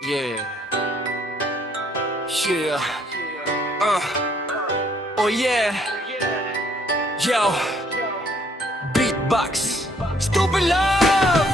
Yeah. Yeah. Oh yeah. Yo. Beatbox. Stupid love.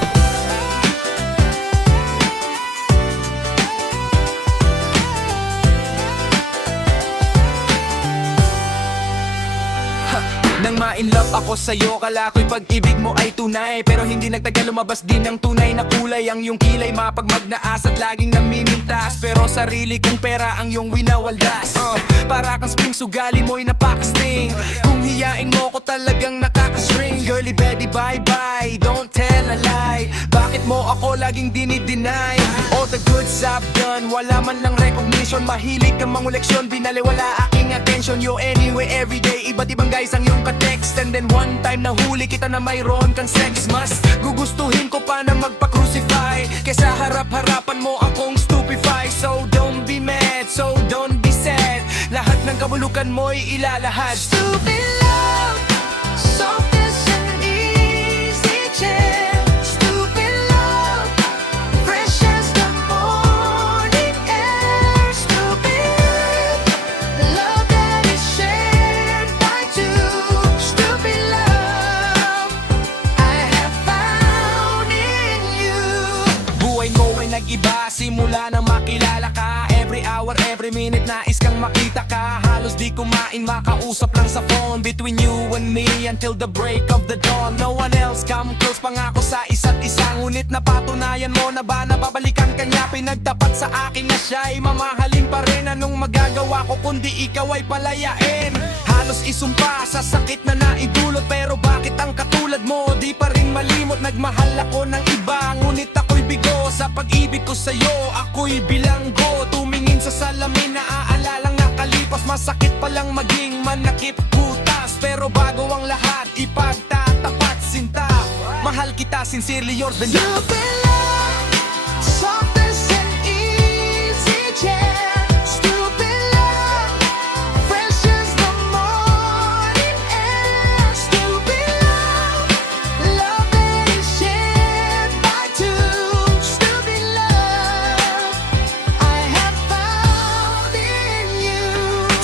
Nang ma-inlove ako sa'yo, kala ko'y pag-ibig mo ay tunay. Pero hindi nagtagal, lumabas din ng tunay na kulay. Ang iyong kilay mapagmagnaas at laging namimintas. Pero sarili kong pera ang iyong winawaldas. Para kang spring, sugali mo'y napakasting. Kung hiyain mo ko talagang nakakasring. Girly Betty, bye-bye, don't tell a lie. Bakit mo ako laging dinideny? All the goods I've done, wala man lang recognition. Mahilig kang manguleksyon, binaliwala aking attention. Yo anyway, everyday, iba't ibang guys ang iyong text. And then one time nahuli kita na mayroon kang sex. Mas gugustuhin ko pa na magpa-crucify kesa harap-harapan mo akong stupefy. So don't be mad, so don't be sad. Lahat ng kabulukan mo'y ilalahad. Stupid love, soft as an easy chair. Stupid love, fresh as the morning air. Stupid love that is shared by two. Stupid love, I have found in you. Buhay mo ay nag-iba simula nang makilala ka. Every hour, every minute nais kang makita ka. Halos di kumain, makausap lang sa phone. Between you and me until the break of the dawn. No one else come close, pangako sa isa't isa. Ngunit napatunayan mo na ba na babalikan ka niya? Pinagtapat sa akin na siya'y mamahalin pa rin. Anong magagawa ko kundi ikaw ay palayain? Halos isumpa sa sakit na naidulot. Pero bakit ang katulad mo di pa rin malimot? Nagmahal ako ng iba, ngunit ako'y bigo. Sa pag-ibig ko sa'yo, ako'y bilanggo. Tumingin sa salamin, naaalalang nakalipas. Masakit palang maging manakit butas. Pero bago ang lahat, ipagtatapat sinta. Mahal kita, sincerely yours, then Stupid love, soft as an easy chair. Stupid love, fresh as the morning air. Stupid love, love that is shared by two. Stupid love, I have found in you.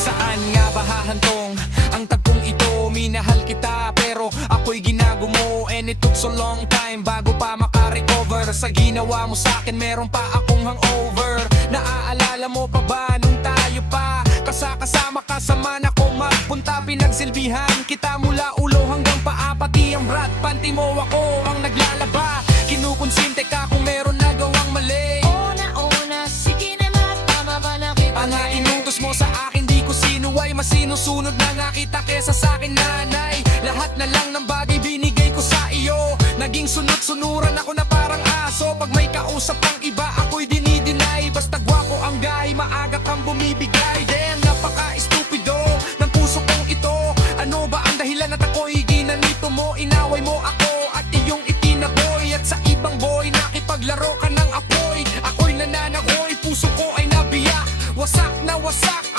Saan nga ba hahantong ang tagpong ito? Minahal kita pero ako'y ginago mo. And it took so long time bago pa makarecover. Sa ginawa mo sa'kin meron pa akong hangover. Naaalala mo pa ba nung tayo pa kasama kasama na ko magpunta? Pinagsilbihan kita mula ulo hanggang paa. Pati ang brat panty mo ako ang naglalaba. Kinukonsinte ka kung meron nagawang mali. Una, sige na nga, tama ba na kita? Ang inutos mo sa akin, di ko sinuway. Mas sinusunod na nga kita kesa sa akin, nanay. Lahat na lang ng bagay binigay ko sa iyo. Naging sunod-sunuran ako na parang aso. Pag may kausap ang iba, ako'y dinideny. Basta gwapo ang guy, maaga kang bumibigay. Damn, napaka-estupido ng puso kong ito. Ano ba ang dahilan at ako'y ginanito mo? Inaway mo ako at iyong itinaboy. At sa ibang boy, nakipaglaro ka ng apoy. Ako'y nananakoy, puso ko ay nabiyak. Wasak na wasak